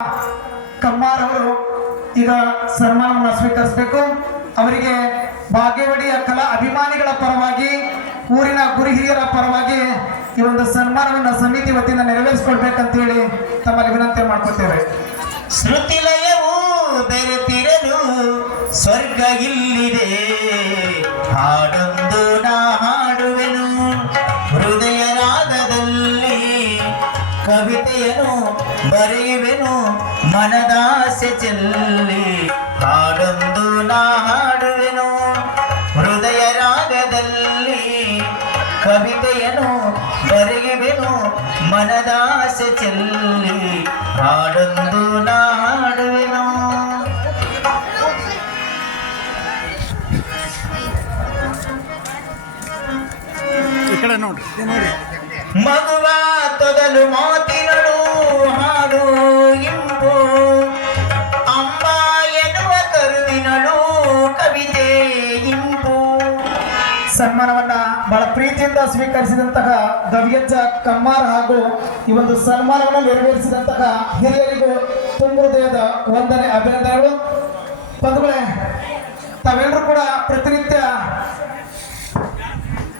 ಕಮ್ಮಾರ್ ಅವರು ಈಗ ಸನ್ಮಾನವನ್ನು ಸ್ವೀಕರಿಸಬೇಕು. ಅವರಿಗೆ ಬಾಗೇವಾಡಿಯ ಕಲಾ ಅಭಿಮಾನಿಗಳ ಪರವಾಗಿ, ಊರಿನ ಗುರು ಹಿರಿಯರ ಪರವಾಗಿ ಈ ಒಂದು ಸನ್ಮಾನವನ್ನು ಸಮಿತಿ ವತಿಯಿಂದ ನೆರವೇರಿಸಿಕೊಡ್ಬೇಕಂತ ಹೇಳಿ ತಮ್ಮಲ್ಲಿ ವಿನಂತಿ ಮಾಡ್ಕೊತೇವೆ. ಶ್ರುತಿಲಯವು ಬೆರೆತಿರಲು ಸ್ವರ್ಗ ಇಲ್ಲಿದೆ, ಹಾಡೊಂದು ನಾ ಹಾಡುವೆನು ಹೃದಯ ರಾಗದಲ್ಲಿ, ಕವಿತೆಯನ್ನು ಬರೆಯುವೆನು ಮನದಾಸೆ ಚೆಲ್ಲಿ, ಹಾಡೊಂದು ನಾ ಹಾಡುವೆನು ಹೃದಯ ರಾಗದಲ್ಲಿ, ಕವಿತೆಯನ್ನು ಬರೆಯುವೆನು ಮನದಾಸೆ ಚೆಲ್ಲಿ, ಹಾಡೊಂದು ನಾ ಹಾಡುವೆನು. ಮಗುವ ತೊದಲು ಮಾತಿನಳು ಹಾಡು ಇಂಪು, ಅಮ್ಮ ಎನ್ನುವ ಕರುವಿನಳು ಕವಿತೆ ಇಂಪು. ಸನ್ಮಾನವನ್ನ ಬಹಳ ಪ್ರೀತಿಯಿಂದ ಸ್ವೀಕರಿಸಿದಂತಹ ಗವಿಯಜ್ಜ ಕಮ್ಮಾರ್ ಹಾಗೂ ಈ ಒಂದು ಸನ್ಮಾನವನ್ನು ನೆರವೇರಿಸಿದಂತಹ ಹಿರಿಯರಿಗೂ ತುಂಬ ಹೃದಯದ ವಂದನೆ, ಅಭಿನಂದನೆಗಳು. ಬಂಧುಗಳೇ, ತಾವೆಲ್ಲರೂ ಕೂಡ ಪ್ರತಿನಿತ್ಯ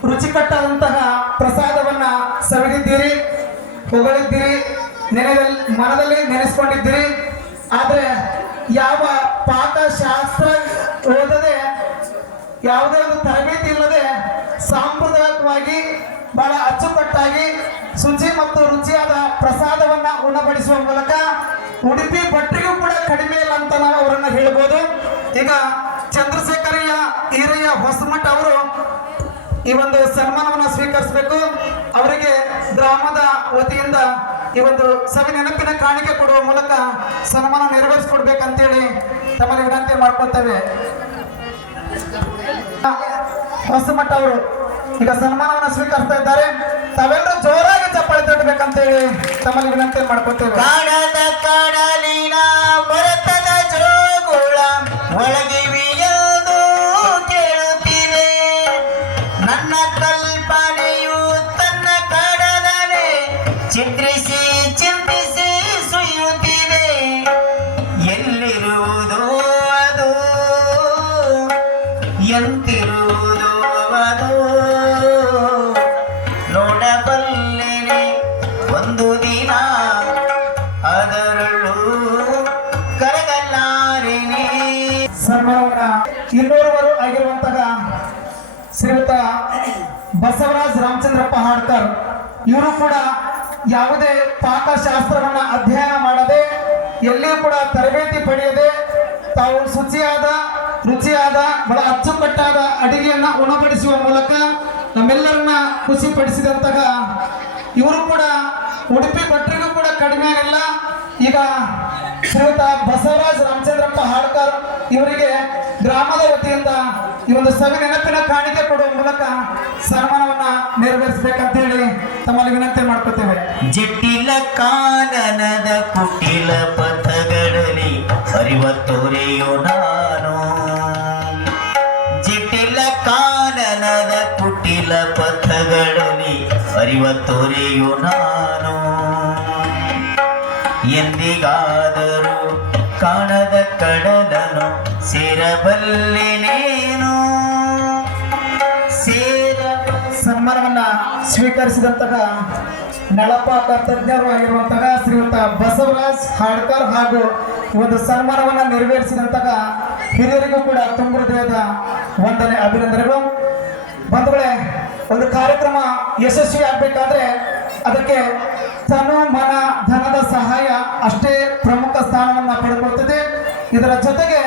ರುಚಿಕಟ್ಟಾದಂತಹ ಪ್ರಸಾದವನ್ನ ಸವಿದಿದ್ದೀರಿ, ಹೊಗಳಿದ್ದೀರಿ, ಮನದಲ್ಲಿ ನೆನೆಸ್ಕೊಂಡಿದ್ದೀರಿ. ಆದರೆ ಯಾವ ಪಾಕಶಾಸ್ತ್ರ ಓದದೆ, ಯಾವುದೇ ಒಂದು ತರಬೇತಿ ಇಲ್ಲದೆ ಸಾಂಪ್ರದಾಯಿಕವಾಗಿ ಬಹಳ ಅಚ್ಚುಕಟ್ಟಾಗಿ ಶುಚಿ ಮತ್ತು ರುಚಿಯಾದ ಪ್ರಸಾದವನ್ನ ಉಣಬಡಿಸುವ ಮೂಲಕ ಉಡುಪಿ ಭಟ್ರಿಗೂ ಕೂಡ ಕಡಿಮೆ ಇಲ್ಲ ಅಂತ ನಾವು ಅವರನ್ನ ಹೇಳ್ಬೋದು. ಈಗ ಚಂದ್ರಶೇಖರಯ್ಯ ಈರಯ್ಯ ಹೊಸಮಠ ಅವರು ಈ ಒಂದು ಸನ್ಮಾನವನ್ನು ಸ್ವೀಕರಿಸಬೇಕು. ಅವರಿಗೆ ಗ್ರಾಮದ ವತಿಯಿಂದ ಈ ಒಂದು ಸವಿ ನೆನಪಿನ ಕಾಣಿಕೆ ಕೊಡುವ ಮೂಲಕ ಸನ್ಮಾನ ನೆರವೇರಿಸಿಕೊಡ್ಬೇಕಂತೇಳಿ ತಮ್ಮಲ್ಲಿ ವಿನಂತಿ ಮಾಡ್ಕೊಳ್ತೇವೆ. ಹೊಸಮಠ ಅವರು ಈಗ ಸನ್ಮಾನವನ್ನು ಸ್ವೀಕರಿಸ್ತಾ ಇದ್ದಾರೆ. ತಾವೆಲ್ಲರೂ ಜೋರಾಗಿ ಚಪ್ಪಾಳೆ ತಟ್ಟಬೇಕಂತೇಳಿ ತಮ್ಮಲ್ಲಿ ವಿನಂತಿ ಮಾಡ್ಕೊಳ್ತೇವೆ. ಕಾಡದ ಕಾಡಲಿನ ಭರತದ ಜೋಗುಳ ಒಳಗಿವಿಯದು ಕೇಳುತ್ತಿದೆ, ನನ್ನ ಕಲ್ಪನೆಯು ತನ್ನ ಕಾಡಲನೆ ಚಿತ್ರಿಸಿ ಚಿಂತಿಸಿ ಸುಯ್ಯುತ್ತಿದೆ, ಎಲ್ಲಿರುವುದು ಅದು ಎಂತಿರುವುದು ಅದು ನೋಡಬಲ್ಲೆನೆ ಒಂದು ದಿನ, ಅದರಲ್ಲೂ ಕರಗಲಾರೆನೆ. ಸನ್ಮಾನವನ್ನ ಇನ್ನೋರ್ವರು ಆಗಿರುವಂತಹ ಶ್ರೀಯುತ ಬಸವರಾಜ್ ರಾಮಚಂದ್ರಪ್ಪ ಹಾಡ್ಕರ್, ಇವರು ಕೂಡ ಯಾವುದೇ ಪಾಕಶಾಸ್ತ್ರವನ್ನ ಅಧ್ಯಯನ ಮಾಡದೆ, ಎಲ್ಲಿಯೂ ಕೂಡ ತರಬೇತಿ ಪಡೆಯದೆ, ತಾವು ಶುಚಿಯಾದ ರುಚಿಯಾದ ಬಹಳ ಅಚ್ಚುಕಟ್ಟಾದ ಅಡಿಗೆಯನ್ನ ಉಣಬಡಿಸುವ ಮೂಲಕ ನಮ್ಮೆಲ್ಲರನ್ನ ಖುಷಿಪಡಿಸಿದಂತಹ ಇವರು ಕೂಡ ಉಡುಪಿ ಭಟ್ರಿಗೂ ಕೂಡ ಕಡಿಮೆ ಏನಿಲ್ಲ. ಈಗ ಶ್ರೀಯುತ ಬಸವರಾಜ್ ರಾಮಚಂದ್ರಪ್ಪ ಹಾಡ್ಕರ್ ಇವರಿಗೆ ಗ್ರಾಮದ ವತಿಯಿಂದ ಈ ಒಂದು ಸವಿ ನೆನಪಿನ ಕಾಣಿಕೆ ಕೊಡುವ ಮೂಲಕ ಸನ್ಮಾನವನ್ನ ನೆರವೇರಿಸಬೇಕಂತ ಹೇಳಿ ತಮ್ಮಲ್ಲಿ ವಿನಂತಿ ಮಾಡ್ಕೊತೇವೆ. ಜಟಿಲ ಕಾನನದ ಕುಟಿಲ ಪಥಗಳಲ್ಲಿ ಅರಿವ ತೋರೆಯೋ ನಾನು, ಜಟಿಲ ಕಾನನದ ಕುಟಿಲ ಪಥಗಳಲ್ಲಿ ಅರಿವ ತೋರೆಯೋ ನಾನು, ಎಂದಿಗಾದರೂ ಕಾಣದ ಕಡಲನು ಸೇರಬಲ್ಲೆನೇನು ಸನ್ಮಾನವನ್ನ ಸ್ವೀಕರಿಸಿದಂತಹ ನಳಪಾಕ ತಜ್ಞರು ಆಗಿರುವಂತಹ ಶ್ರೀಯುತ ಬಸವರಾಜ್ ಹಾಡ್ಕರ್ ಹಾಗೂ ಈ ಒಂದು ಸನ್ಮಾನವನ್ನ ನೆರವೇರಿಸಿದಂತಹ ಹಿರಿಯರಿಗೂ ಕೂಡ ತುಂಬ ಹೃದಯದ ವಂದನೆ, ಅಭಿನಂದನೆಗಳು. ಬಂಧುಗಳೇ, ಒಂದು ಕಾರ್ಯಕ್ರಮ ಯಶಸ್ವಿ ಆಗ್ಬೇಕಾದ್ರೆ ಅದಕ್ಕೆ ತನು ಮನ ಧನದ ಸಹಾಯ ಅಷ್ಟೇ ಪ್ರಮುಖ ಸ್ಥಾನವನ್ನ ಪಡೆದುಕೊಳ್ಳುತ್ತದೆ. ಇದರ ಜೊತೆಗೆ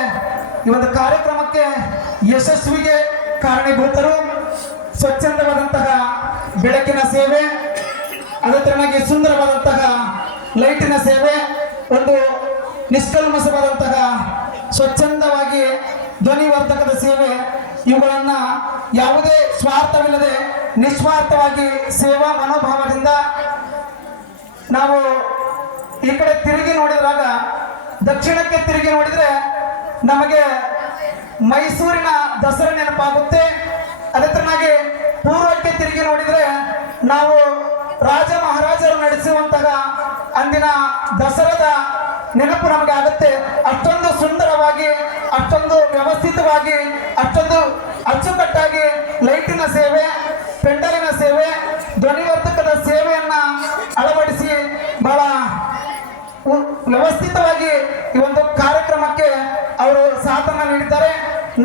ಈ ಒಂದು ಕಾರ್ಯಕ್ರಮಕ್ಕೆ ಯಶಸ್ವಿಗೆ ಕಾರಣೀಭೂತರು ಸ್ವಚ್ಛಂದವಾದಂತಹ ಬೆಳಕಿನ ಸೇವೆ, ಅದೇ ತರನಾಗಿ ಸುಂದರವಾದಂತಹ ಲೈಟಿನ ಸೇವೆ, ಒಂದು ನಿಷ್ಕಲ್ಮಸವಾದಂತಹ ಸ್ವಚ್ಛಂದವಾಗಿ ಧ್ವನಿವರ್ಧಕದ ಸೇವೆ, ಇವುಗಳನ್ನ ಯಾವುದೇ ಸ್ವಾರ್ಥವಿಲ್ಲದೆ ನಿಸ್ವಾರ್ಥವಾಗಿ ಸೇವಾ ಮನೋಭಾವದಿಂದ ನಾವು ಈ ಕಡೆ ತಿರುಗಿ ನೋಡಿದಾಗ, ದಕ್ಷಿಣಕ್ಕೆ ತಿರುಗಿ ನೋಡಿದ್ರೆ ನಮಗೆ ಮೈಸೂರಿನ ದಸರಾ ನೆನಪಾಗುತ್ತೆ. ಅದೇ ತರನಾಗಿ ಪೂರ್ವಕ್ಕೆ ತಿರುಗಿ ನೋಡಿದ್ರೆ ನಾವು ರಾಜ ಮಹಾರಾಜರು ನಡೆಸುವಂತಹ ಅಂದಿನ ದಸರಾದ ನೆನಪು ನಮಗೆ ಆಗುತ್ತೆ. ಅಷ್ಟೊಂದು ಸುಂದರವಾಗಿ, ಅಷ್ಟೊಂದು ವ್ಯವಸ್ಥಿತವಾಗಿ, ಅಷ್ಟೊಂದು ಅಚ್ಚುಕಟ್ಟಾಗಿ ಲೈಟಿನ ಸೇವೆ, ಪೆಂಡಲಿನ ಸೇವೆ, ಧ್ವನಿವರ್ಧಕದ ಸೇವೆಯನ್ನ ಅಳವಡಿಸಿ ಬಹಳ ವ್ಯವಸ್ಥಿತವಾಗಿ ಈ ಒಂದು ಕಾರ್ಯಕ್ರಮಕ್ಕೆ ಅವರು ಸಾಥನ್ನ ನೀಡಿದ್ದಾರೆ.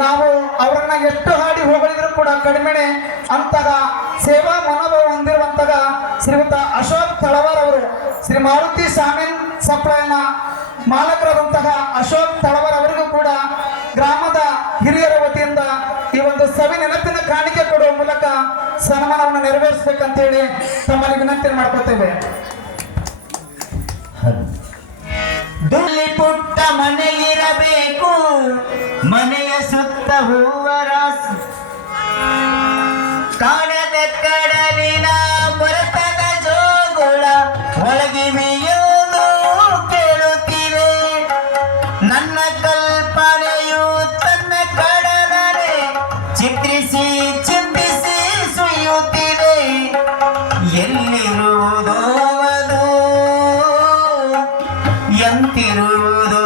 ನಾವು ಅವರನ್ನ ಎಷ್ಟು ಹಾಡಿ ಹೋಗಳಿದ್ರು ಕೂಡ ಕಡಿಮೆನೆ. ಅಂತಹ ಸೇವಾ ಮನೋಭಾವ ಹೊಂದಿರುವಂತಹ ಶ್ರೀಯುತ ಅಶೋಕ್ ತಳವಾರ್ ಅವರು, ಶ್ರೀ ಮಾರುತಿ ಶಾಮೀನ್ ಸಪ್ಲೈನ ಮಾಲಕರಾದಂತಹ ಅಶೋಕ್ ತಳವಾರ್ ಅವರಿಗೂ ಕೂಡ ಗ್ರಾಮದ ಹಿರಿಯರ ವತಿಯಿಂದ ಈ ಒಂದು ಸವಿ ನೆನಪಿನ ಕಾಣಿಕೆ ಕೊಡುವ ಮೂಲಕ ಸನ್ಮಾನವನ್ನು ನೆರವೇರಿಸಬೇಕಂತೇಳಿ ತಮ್ಮಲ್ಲಿ ವಿನಂತಿ ಮಾಡ್ಕೊತೇವೆ. ದುಲ್ಲಿ ಪುಟ್ಟ ಮನೆಯಿರಬೇಕು, ಮನೆಯ ಸುತ್ತ ಹೂವರಾಸು, ಕಾಣದ ಕಡಲಿನ ಬರತದ ಜೋಗುಳ ಒಳಗೆ ಮೇಯುವುದು ಕೇಳುತ್ತಿದೆ. ನನ್ನ ಕಲ್ಪನೆಯು ತನ್ನ ಕಡಲನೆ ಚಿತ್ರಿಸಿ ಚಿಂತಿಸಿ ಸುಯ್ಯುತ್ತಿದೆ. ಎಲ್ಲಿರುವುದೋ ಅದು, ಎಂತಿರುವುದೋ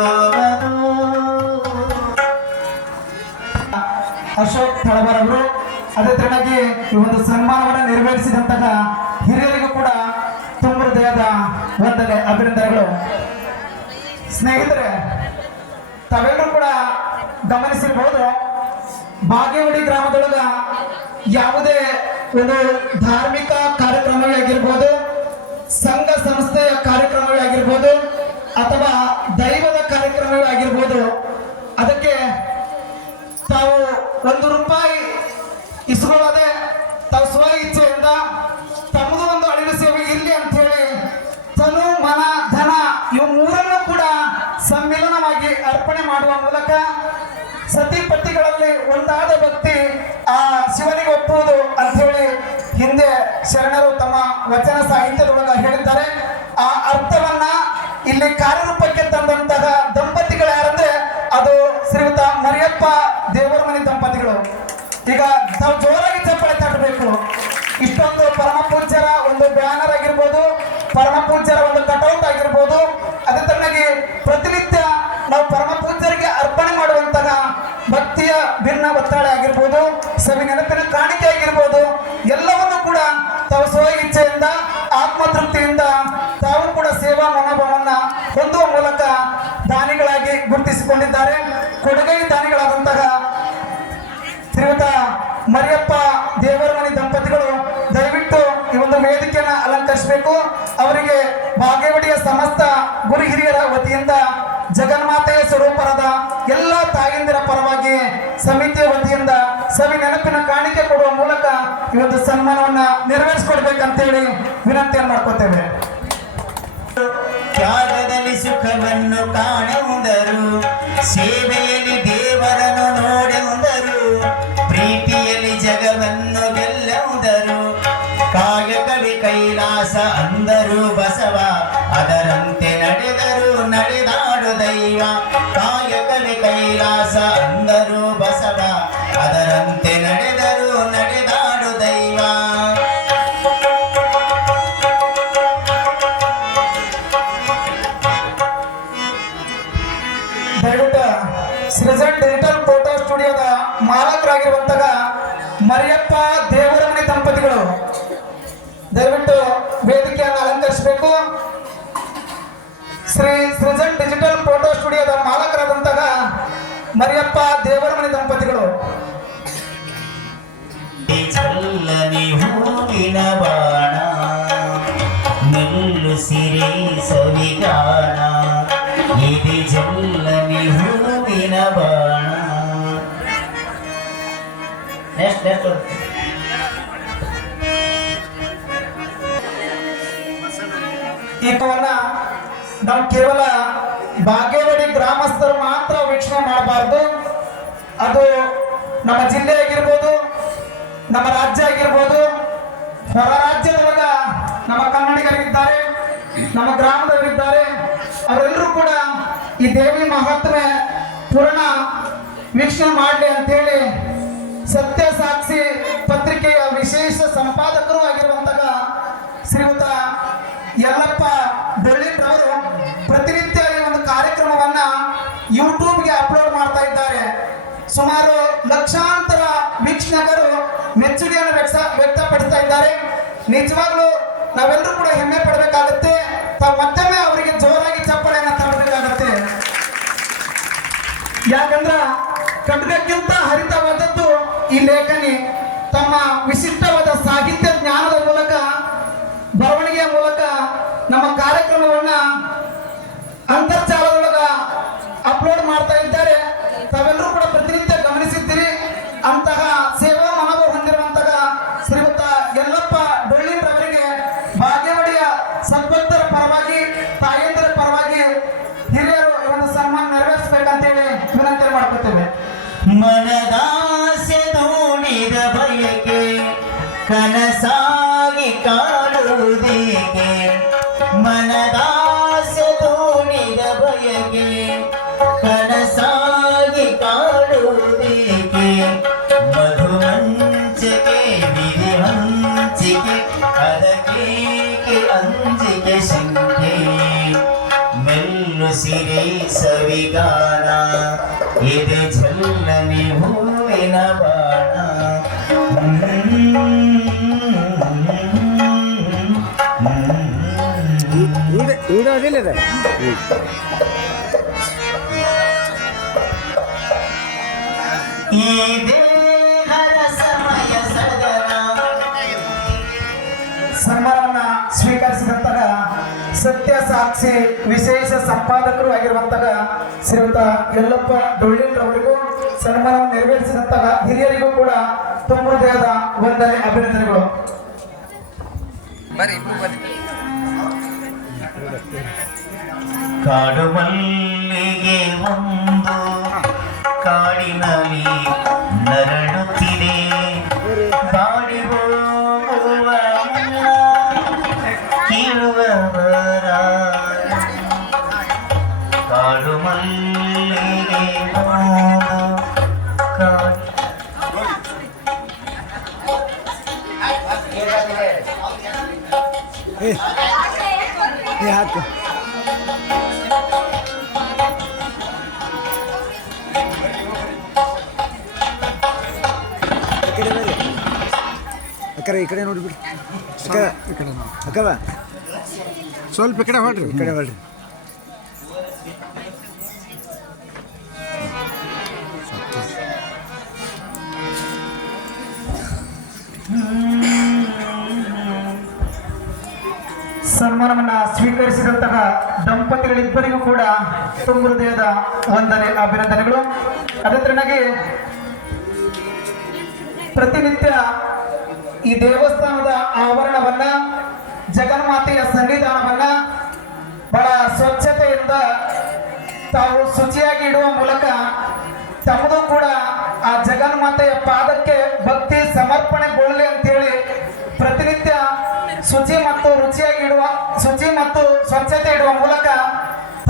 ಅದು. ಅಶೋಕ್ ತಳವಾರ್ ಅವರು ಅದೇ ತರನಾಗಿ ಈ ಒಂದು ಸನ್ಮಾನವನ್ನು ನೆರವೇರಿಸಿದಂತಹ ಹಿರಿಯರಿಗೂ ಕೂಡ ತುಂಬ ಹೃದಯದ ವಂದನೆ, ಅಭಿನಂದನೆಗಳು. ಸ್ನೇಹಿತರೆ, ತಾವೆಲ್ಲರೂ ಕೂಡ ಗಮನಿಸಿರಬಹುದು, ಬಾಗೇವಾಡಿ ಗ್ರಾಮದೊಳಗ ಯಾವುದೇ ಒಂದು ಧಾರ್ಮಿಕ ಕಾರ್ಯಕ್ರಮವೇ ಆಗಿರ್ಬೋದು, ಸಂಘ ಸಂಸ್ಥೆಯ ಕಾರ್ಯಕ್ರಮವೇ ಆಗಿರ್ಬೋದು, ಅಥವಾ ದೈವದ ಕಾರ್ಯಕ್ರಮವೇ ಆಗಿರ್ಬೋದು, ಅದಕ್ಕೆ ತಾವು ₹1 ಇಸ್ಕೊಳ್ಳದೆ ತಾವು ಸ್ವ ಇಚ್ಛೆಯಿಂದ ತಮ್ಮದು ಒಂದು ಅಳಿಲು ಸೇವೆ ಇರಲಿ ಅಂತ ಹೇಳಿ ತನು, ಮನ, ಧನ ಇವು ಮೂರನ್ನು ಕೂಡ ಸಮ್ಮಿಲನವಾಗಿ ಅರ್ಪಣೆ ಮಾಡುವ ಮೂಲಕ ಸತಿ ಪತಿಗಳಲ್ಲಿ ಒಂದಾದ ಭಕ್ತಿ ಆ ಶಿವನಿಗೆ ಒಪ್ಪುವುದು ಅಂತ ಹೇಳಿ ಹಿಂದೆ ಶರಣರು ತಮ್ಮ ವಚನ ಸಾಹಿತ್ಯದೊಳಗ ಹೇಳಿದ್ದಾರೆ. ಆ ಅರ್ಥವನ್ನ ಇಲ್ಲಿ ಕಾರ್ಯರೂಪಕ್ಕೆ ತಂದಂತಹ ದಂಪತಿಗಳು ಯಾರಂದ್ರೆ ಅದು ಶ್ರೀಯುತ ಮರಿಯಪ್ಪ ದೇವರಮನಿ ದಂಪತಿಗಳು. ಈಗ ತಾವು ಜೋರಾಗಿ ಚಪ್ಪಾಳೆ ತಟ್ಟಬೇಕು. ಇಷ್ಟೊಂದು ಪರಮ ಪೂಜ್ಯರ ಒಂದು ಬ್ಯಾನರ್ ಆಗಿರ್ಬೋದು, ಪರಮ ಪೂಜ್ಯರ ಒಂದು ಕಟೌಟ್ ಆಗಿರ್ಬೋದು, ಅದೇ ತರನಾಗಿ ಪ್ರತಿನಿತ್ಯ ನಾವು ಪರಮ ಪೂಜ್ಯರಿಗೆ ಅರ್ಪಣೆ ಮಾಡುವಂತಹ ಭಕ್ತಿಯ ಭಿನ್ನ ಒತ್ತಾಳೆ ಆಗಿರ್ಬೋದು, ಸವಿ ನೆನಪಿನ ಕಾಣಿಕೆ ಆಗಿರ್ಬೋದು, ಎಲ್ಲವನ್ನು ಕೂಡ ತಾವು ಸ್ವ ಇಚ್ಛೆಯಿಂದ ಆತ್ಮತೃಪ್ತಿಯಿಂದ ತಾವು ಕೂಡ ಸೇವಾ ಮನೋಭಾವವನ್ನ ಹೊಂದುವ ಮೂಲಕ ದಾನಿಗಳಾಗಿ ಗುರುತಿಸಿಕೊಂಡಿದ್ದಾರೆ. ಕೊಡುಗೈ ದಾನಿಗಳಾದಂತಹ ಶ್ರೀಯುತ ಮರಿಯಪ್ಪ ದೇವರಮನಿ ದಂಪತಿಗಳು ದಯವಿಟ್ಟು ಈ ಒಂದು ವೇದಿಕೆಯನ್ನು ಅಲಂಕರಿಸಬೇಕು. ಅವರಿಗೆ ಬಾಗೇವಾಡಿಯ ಸಮಸ್ತ ಗುರು ಹಿರಿಯರ ವತಿಯಿಂದ ಜಗನ್ಮಾತೆಯ ಸ್ವರೂಪರಾದ ಎಲ್ಲ ತಾಯಂದಿರ ಪರವಾಗಿ ಸಮಿತಿಯ ವತಿಯಿಂದ ಸವಿ ನೆನಪಿನ ಕಾಣಿಕೆ ಕೊಡುವ ಮೂಲಕ ಈ ಒಂದು ಸನ್ಮಾನವನ್ನ ನೆರವೇರಿಸಿಕೊಡ್ಬೇಕಂತೇಳಿ ವಿನಂತಿಯನ್ನು ಮಾಡ್ಕೋತೇವೆ. ತ್ಯಾಗದಲ್ಲಿ ಸುಖವನ್ನು ಕಾಣುವುದರು, ಸೇವೆಯಲ್ಲಿ ದೇವರನ್ನು ನೋಡುವುದರು, ಪ್ರೀತಿಯಲ್ಲಿ ಜಗವನ್ನು ಗೆಲ್ಲುವುದರು. ಕಾಯಕವೇ ಕೈಲಾಸ ಅಂದರು ಬಸವ, ಅದರಂತೆ ನಡೆದರು ನಡೆದಾಡು ದೈವ. ಕಾಯಕವೇ ಕೈಲಾಸ ಅಂದರು ಬಸವ, ಅದರಂತೆ ನಡೆದರು ನಡೆದಾಡು ದೈವ. ದಯವಿಟ್ಟು ಸೃಜನ್ ಡಿಜಿಟಲ್ ಫೋಟೋ ಸ್ಟುಡಿಯೋದ ಮಾಲಕರಾಗಿರುವಂತಹ ಮರಿಯಪ್ಪ ದೇವರಮನಿ ದಂಪತಿಗಳು ದಯವಿಟ್ಟು ವೇದಿಕೆಯನ್ನು ಅಲಂಕರಿಸಬೇಕು. ಶ್ರೀ ಸೃಜನ್ ಡಿಜಿಟಲ್ ಫೋಟೋ ಸ್ಟುಡಿಯೋದ ಮಾಲಕರಾದಂತಹ ಮರಿಯಪ್ಪ ದೇವರಮನಿ ದಂಪತಿಗಳು. ಚಲ್ಲನಿ ಹೂವಿನ ಬಾಣ, ನಿಲ್ಲು ಸಿರಿ ಸವಿಗಾಣ, ಇದು ಜಲ್ಲನಿ ಹೂವಿನ ಬಾಣ. ನೆಕ್ಸ್ಟ್ ಈ ಪವನ ನಾವು ಕೇವಲ ಬಾಗೇವಾಡಿ ಗ್ರಾಮಸ್ಥರು ಮಾತ್ರ ವೀಕ್ಷಣೆ ಮಾಡಬಾರ್ದು. ಅದು ನಮ್ಮ ಜಿಲ್ಲೆ ಆಗಿರ್ಬೋದು, ನಮ್ಮ ರಾಜ್ಯ ಆಗಿರ್ಬೋದು, ಹೊರ ರಾಜ್ಯದೊಳಗ ನಮ್ಮ ಕನ್ನಡಿಗರಿದ್ದಾರೆ, ನಮ್ಮ ಗ್ರಾಮದವರಿದ್ದಾರೆ. ಅವರೆಲ್ಲರೂ ಕೂಡ ಈ ದೇವಿ ಮಹಾತ್ಮೆ ಪೂರ್ಣ ವೀಕ್ಷಣೆ ಮಾಡಲಿ ಅಂತೇಳಿ ಸತ್ಯ ಸಾಕ್ಷಿ ಪತ್ರಿಕೆಯ ವಿಶೇಷ ಸಂಪಾದಕರು ಆಗಿರುವಂತಹ ಶ್ರೀಯುತ ಯಲ್ಲಪ್ಪ ಬೆಳ್ಳಿರವರು ಪ್ರತಿನಿತ್ಯ ಈ ಒಂದು ಯೂಟ್ಯೂಬ್ಗೆ ಅಪ್ಲೋಡ್ ಮಾಡ್ತಾ ಇದ್ದಾರೆ. ಸುಮಾರು ಲಕ್ಷಾಂತರ ವೀಕ್ಷಕರು ಮೆಚ್ಚುಗೆಯನ್ನು ವ್ಯಕ್ತಪಡಿಸ್ತಾ ಇದ್ದಾರೆ. ನಿಜವಾಗ್ಲೂ ನಾವೆಲ್ಲರೂ ಕೂಡ ಹೆಮ್ಮೆ ಪಡಬೇಕಾಗುತ್ತೆ. ತಾವು ಮತ್ತೊಮ್ಮೆ ಅವರಿಗೆ ಜೋರಾಗಿ ಚಪ್ಪಾಳೆಯನ್ನು ತರಬೇಕಾಗತ್ತೆ. ಯಾಕಂದ್ರ ಖಡ್ಗಕ್ಕಿಂತ ಹರಿತವಾದದ್ದು ಈ ಲೇಖನಿ. ತಮ್ಮ ವಿಶಿಷ್ಟವಾದ ಸಾಹಿತ್ಯ ಜ್ಞಾನದ ಮೂಲಕ, ಬರವಣಿಗೆಯ ಮೂಲಕ ನಮ್ಮ ಕಾರ್ಯಕ್ರಮವನ್ನ ಅಂತರ್ಜಾಲದೊಳಗ ಅಪ್ಲೋಡ್ ಮಾಡ್ತಾ ಇದ್ದಾರೆ. ತಾವೆಲ್ಲರೂ ಕೂಡ ಪ್ರತಿನಿತ್ಯ ಗಮನಿಸಿದ್ದೀರಿ. ಅಂತಹ ಸೇವಾ ಮನೋಭಾವ ಹೊಂದಿರುವಂತಹ ಶ್ರೀಯುತ ಯಲ್ಲಪ್ಪ ಡೊಳ್ಳಿರವರಿಗೆ ಬಾಗೇವಾಡಿಯ ಸದ್ಭಕ್ತರ ಪರವಾಗಿ, ತಾಯಂದಿರ ಪರವಾಗಿ, ಹಿರಿಯರು ಈ ಒಂದು ಸನ್ಮಾನ ನೆರವೇರಿಸಬೇಕಂತೇಳಿ ವಿನಂತಿ ಮಾಡ್ಕೊತೇವೆ. ಮನದಾಸೆ ದೋಣಿದ ಬಯಕೆ ಕನಸಾಗಿ ಕಾಡುವುದೇಕೆ, ಮನದಾಸೆ ದೋಣಿದ ಬಯಕೆ ಕನಸಾಗಿ ಕಾಡುವುದೇಕೆ, ಮಧುವಂಚಿಕೆ ಬಿರಿ ಹಂಚಿಕೆ ಅದಕ್ಕೇಕೆ ಅಂಜಿಕೆ ಶಂಕೆ, ಮೆಲ್ಲು ಸಿರಿ ಸವಿಗಾನ ಎದೆ ಝಲ್ಲನೆ ಹೂವಿನ ಬಾಣ. ಈ ದೇಹದ ಸಮಯ ಸದನ ಸನ್ಮಾನವನ್ನ ಸ್ವೀಕರಿಸಿದಂತಹ ಸತ್ಯ ಸಾಕ್ಷಿ ವಿಶೇಷ ಸಂಪಾದಕರು ಆಗಿರುವಂತಹ ಶ್ರೀಯುತ ಯಲ್ಲಪ್ಪ ಡೊಳ್ಳಿರವರಿಗೂ, ಸನ್ಮಾನವನ್ನು ನೆರವೇರಿಸಿದಂತಹ ಹಿರಿಯರಿಗೂ ಕೂಡ ತುಂಬ ಹೃದಯದ ವಂದನೆ, ಅಭಿನಂದನೆಗಳು. ಕಾಡು ಮಲ್ಲಿಗೆ ಒಂದು ಕಾಡಿನಲ್ಲಿ ನರಳುತ್ತಿದೆ, ಬಾಡಿ ಹೋಗುವ ಮುನ್ನ ಕೀಳುವವರ. ಕಾಡು ಮಲ್ಲಿಗೆ ಒಂದು ಕಾಡಿ ಹಾಕು ಅಕ್ಕರ ಈ ಕಡೆ ನೋಡಿಬಿಡ್ರಿ. ಅಕ್ಕವ ಸ್ವಲ್ಪ ಈ ಕಡೆ ಹೊಡ್ರಿ, ಈ ಕಡೆ ಹೊಡ್ರಿ. ಸನ್ಮಾನವನ್ನ ಸ್ವೀಕರಿಸಿದಂತಹ ದಂಪತಿಗಳಿಬ್ಬರಿಗೂ ಕೂಡ ತುಂಬ ಹೃದಯದ ವಂದನೆ, ಅಭಿನಂದನೆಗಳು. ಅದೇ ತರನಾಗಿ ಪ್ರತಿನಿತ್ಯ ಈ ದೇವಸ್ಥಾನದ ಆವರಣವನ್ನ, ಜಗನ್ಮಾತೆಯ ಸನ್ನಿಧಾನವನ್ನ ಬಹಳ ಸ್ವಚ್ಛತೆಯಿಂದ ತಾವು ಶುಚಿಯಾಗಿ ಇಡುವ ಮೂಲಕ ತಮ್ಮದು ಕೂಡ ಆ ಜಗನ್ಮಾತೆಯ ಪಾದಕ್ಕೆ ಭಕ್ತಿ ಸಮರ್ಪಣೆಗೊಳ್ಳಲಿ ಅಂತೇಳಿ ಪ್ರತಿನಿತ್ಯ ಶುಚಿ ಮತ್ತು ಸ್ವಚ್ಛತೆ ಇಡುವ ಮೂಲಕ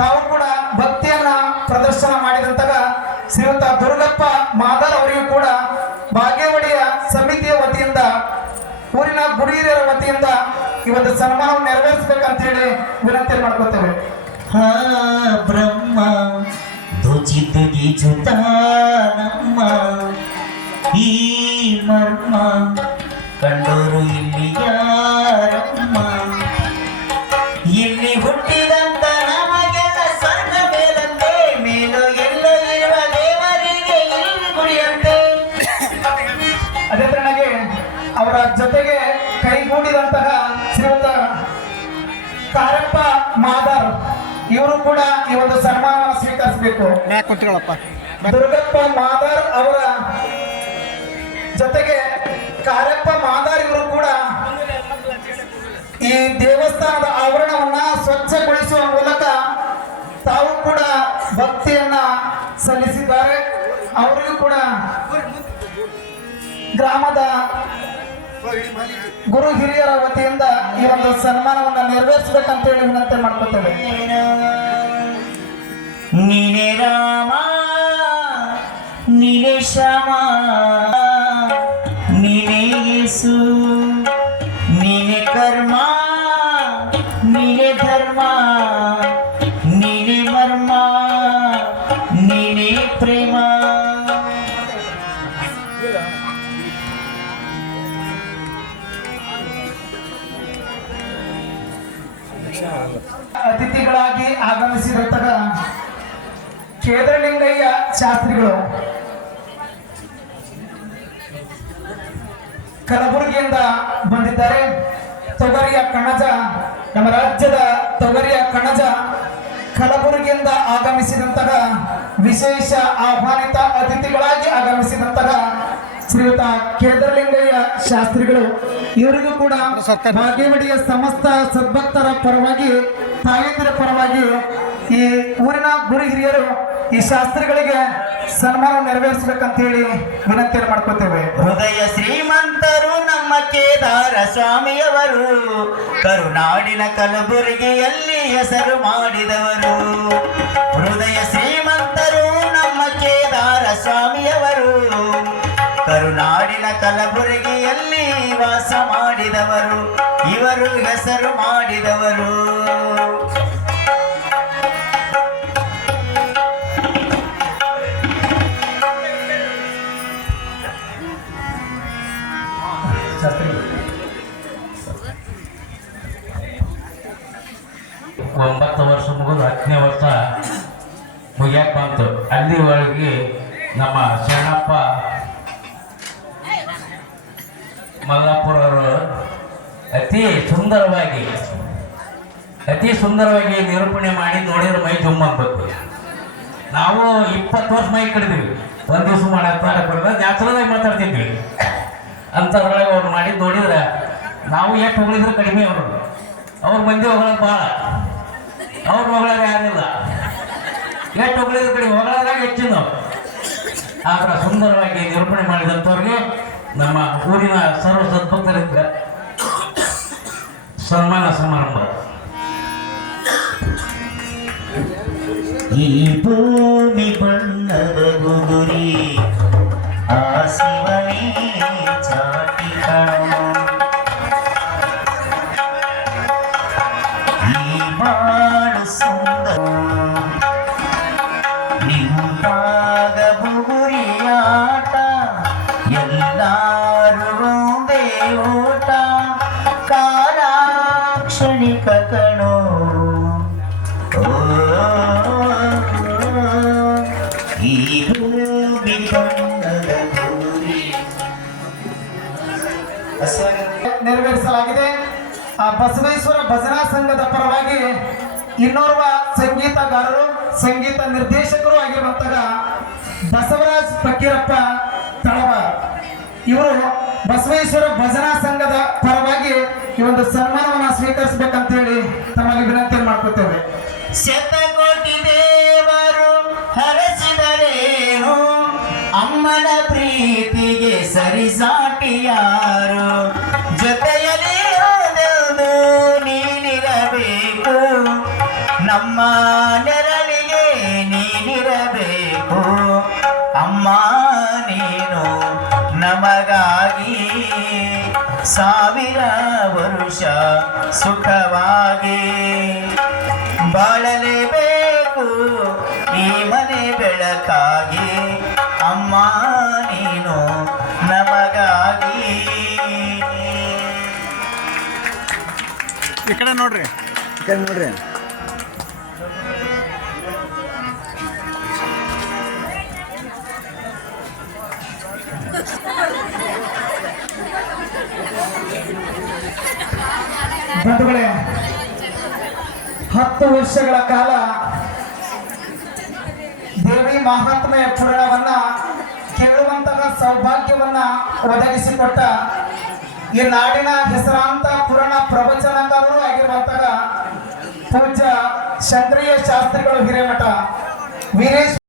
ತಾವು ಕೂಡ ಭಕ್ತಿಯನ್ನ ಪ್ರದರ್ಶನ ಮಾಡಿದಂತಹ ಶ್ರೀಯುತ ದುರ್ಗಪ್ಪ ಮಾದರ್ ಅವರಿಗೂ ಕೂಡ ಬಾಗೇವಾಡಿಯ ಸಮಿತಿಯ ವತಿಯಿಂದ, ಊರಿನ ಗುಡಿಹಿರಿಯರ ವತಿಯಿಂದ ಈ ಒಂದು ಸನ್ಮಾನವನ್ನು ನೆರವೇರಿಸಬೇಕಂತ ಹೇಳಿ ವಿನಂತಿ ಮಾಡ್ಕೊತೇವೆ. ಹಾ ಬ್ರಹ್ಮ ದೋಚಿದ್ದು ಗೀಚುತ್ತ ನಮ್ಮ ಈ ಮರ್ಮ ಕಂಡೋರು ಇಲ್ಲಿ ಯಾರಮ್ಮ, ಇಲ್ಲಿ ಹುಟ್ಟಿದಂತ ನಮಗೆಲ್ಲ ಸ್ವರ್ಗ ಮೇಲಂತೆ, ಮೇಲೋ ಎಲ್ಲ ಇರುವ ದೇವರಿಗೆ ಇಲ್ಲಿ ಗುಡಿಯಂತೆ. ಅದೇ ತರನಾಗಿ ಅವರ ಜೊತೆಗೆ ಕೈಗೂಡಿದಂತಹ ಶ್ರೀಯುತ ಕಾರಪ್ಪ ಮಾದರ್ ಇವರು ಕೂಡ ಈ ಒಂದು ಸನ್ಮಾನವನ್ನು ಸ್ವೀಕರಿಸಬೇಕು. ದುರ್ಗಪ್ಪ ಮಾದರ್ ಅವರ ಜೊತೆಗೆ ಕಾರಪ್ಪ ಮಾದಾರ್ ಇವರು ಕೂಡ ಈ ದೇವಸ್ಥಾನದ ಆವರಣವನ್ನ ಸ್ವಚ್ಛಗೊಳಿಸುವ ಮೂಲಕ ತಾವು ಕೂಡ ಭಕ್ತಿಯನ್ನ ಸಲ್ಲಿಸಿದ್ದಾರೆ. ಅವರಿಗೂ ಕೂಡ ಗ್ರಾಮದ ಗುರು ಹಿರಿಯರ ವತಿಯಿಂದ ಈ ಒಂದು ಸನ್ಮಾನವನ್ನ ನೆರವೇರಿಸಬೇಕಂತ ಹೇಳಿ ವಿನಂತಿ ಮಾಡ್ಕೊತೇವೆ. ನೀನೆ ರಾಮ ನೀನೆ ಶ್ಯಾಮ ನೀನೆ ಯೇಸು ನೀನೆ ಕರ್ಮ ನೀನೆ ಧರ್ಮ ನೀನೆ ಮರ್ಮ ಕೇದರಲಿಂಗಯ್ಯ ಶಾಸ್ತ್ರಿಗಳು ಕಲಬುರಗಿಯಿಂದ ಬಂದಿದ್ದಾರೆ. ತೊಗರಿಯ ಕಣಜ, ನಮ್ಮ ರಾಜ್ಯದ ತೊಗರಿಯ ಕಣಜ ಕಲಬುರಗಿಯಿಂದ ಆಗಮಿಸಿದಂತಹ ವಿಶೇಷ ಆಹ್ವಾನಿತ ಅತಿಥಿಗಳಾಗಿ ಆಗಮಿಸಿದಂತಹ ಶ್ರೀಯುತ ಕೇದರಲಿಂಗಯ್ಯ ಶಾಸ್ತ್ರಿಗಳು, ಇವರಿಗೂ ಕೂಡ ಬಾಗೇವಾಡಿಯ ಸಮಸ್ತ ಸದ್ಭಕ್ತರ ಪರವಾಗಿ, ತಾಯಂದಿರ ಪರವಾಗಿ ಈ ಊರಿನ ಗುರು ಹಿರಿಯರು ಈ ಶಾಸ್ತ್ರಿಗಳಿಗೆ ಸನ್ಮಾನ ನೆರವೇರಿಸಬೇಕಂತ ಹೇಳಿ ವಿನಂತಿಯನ್ನು ಮಾಡ್ಕೋತೇವೆ. ಹೃದಯ ಶ್ರೀಮಂತರು ನಮ್ಮ ಕೇದಾರ ಸ್ವಾಮಿಯವರು, ಕರುನಾಡಿನ ಕಲಬುರಗಿಯಲ್ಲಿ ಹೆಸರು ಮಾಡಿದವರು. ಹೃದಯ ಶ್ರೀಮಂತರು ನಮ್ಮ ಕೇದಾರ ಸ್ವಾಮಿಯವರು, ಕರುನಾಡಿನ ಕಲಬುರಗಿಯಲ್ಲಿ ವಾಸ ಮಾಡಿದವರು, ಇವರು ಹೆಸರು ಮಾಡಿದವರು. ಒಂಬತ್ತು ವರ್ಷ ಮುಗಿದು 10ನೇ ವರ್ಷ ಮುಗಿಯಕ್ಕೆ ಬಂತು. ಅಲ್ಲಿವರೆಗೆ ನಮ್ಮ ಶರಣಪ್ಪ ಮಲ್ಲಾಪುರವರು ಅತಿ ಸುಂದರವಾಗಿ ನಿರೂಪಣೆ ಮಾಡಿ ನೋಡಿದ್ರೆ ಮೈ ಜುಮ್ ಅನ್ಬೇಕು. ನಾವು 20 ವರ್ಷ ಮೈ ಕಡಿದೀವಿ, ಒಂದು ದಿವಸ ಮಾಡಲ್ಲ, ನ್ಯಾಚುರಲ್ ಆಗಿ ಮಾತಾಡ್ತಿದ್ವಿ. ಅಂಥದ್ರೊಳಗೆ ಅವ್ರು ಮಾಡಿದ್ದು ನೋಡಿದ್ರೆ ನಾವು ಎಷ್ಟು ಹೊಗಳಿದ್ರು ಕಡಿಮೆ. ಅವ್ರ ಮಂದಿ ಹೊಗಳೋದು ಭಾಳ, ಅವ್ರ ಹೊಗಳೋದು ಯಾರಿಲ್ಲ. ಎಷ್ಟು ಹೊಗಳಿದ್ರು ಕಡಿಮೆ, ಹೊಗಳೋದ್ರಾಗ ಹೆಚ್ಚಿನ. ಆ ಥರ ಸುಂದರವಾಗಿ ನಿರೂಪಣೆ ಮಾಡಿದಂಥವ್ರಿಗೆ ನಮ್ಮ ಊರಿನ ಸರ್ವ ಸದ್ಭಕ್ತರಿಂದ ಸನ್ಮಾನ ಸಮಾರಂಭ. ಈ ಭೂಮಿ ಬಣ್ಣದ ಗುಗುರಿ ಆ ಶಿವನೇ ಚಾಟಿ ಕಾಣೋ, ಈ ಬಾಳು ಸುಂದರ ನಿಂತಾಗ ಬುಗುರಿ ಆಟ, ಎಲ್ಲಾರು ಒಂದೇ ಓಟ, ಕಾಲಾಕ್ಷಣಿಕ ಕಣೋ. ಈ ಭೂಮಿ ಬಣ್ಣದ ಗುಗುರಿ ನೆರವೇರಿಸಲಾಗಿದೆ. ಆ ಬಸವೇಶ್ವರ ಭಜನಾ ಸಂಘದ ಪರವಾಗಿ ಇನ್ನೋರ್ವ ಸಂಗೀತಗಾರರು, ಸಂಗೀತ ನಿರ್ದೇಶಕರು ಆಗಿರುವಂತಹ ಬಸವರಾಜ್ ಫಕೀರಪ್ಪ ತಳವ, ಇವರು ಬಸವೇಶ್ವರ ಭಜನಾ ಸಂಘದ ಪರವಾಗಿ ಈ ಒಂದು ಸನ್ಮಾನವನ್ನು ಸ್ವೀಕರಿಸಬೇಕಂತ ಹೇಳಿ ತಮ್ಮಲ್ಲಿ ವಿನಂತಿ ಮಾಡ್ಕೊತೇವೆ. ಶತಕೋಟಿ ದೇವರು ಹರಸಿದರೇನು, ಅಮ್ಮನ ಪ್ರೀತಿಗೆ ಸರಿಸಾಟಿ ಯಾರು, ಜೊತೆಯಲ್ಲಿ ಹೋದೆಂದು ನೀನಿರಬೇಕು, ನಮ್ಮ ನೆರಳಿಗೆ ನೀನಿರಬೇಕು. ಅಮ್ಮ ನೀನು ನಮಗಾಗಿ 1000 ವರುಷ ಸುಖವಾಗಿ ಬಾಳಲೇಬೇಕು ಈ ಮನೆ ಬೆಳಕಾಗಿ. ಅಮ್ಮ ನೀನು ನಮಗಾಗಿ. ಈ ಕಡೆ ನೋಡ್ರಿ, ಈ ಕಡೆ ನೋಡ್ರಿ. ಬಂಧುಗಳೇ, 10 ವರ್ಷಗಳ ಕಾಲ ದೇವಿ ಮಹಾತ್ಮೆಯ ಪುರಾಣವನ್ನ ಕೇಳುವಂತಹ ಸೌಭಾಗ್ಯವನ್ನ ಒದಗಿಸಿಕೊಟ್ಟ ಈ ನಾಡಿನ ಹೆಸರಾಂತ ಪುರಾಣ ಪ್ರವಚನಕಾರರು ಆಗಿರುವಂತಹ ಪೂಜ್ಯ ಚಂದ್ರಿಯ ಶಾಸ್ತ್ರಿಗಳು ಹಿರೇಮಠ ವೀರೇಶ್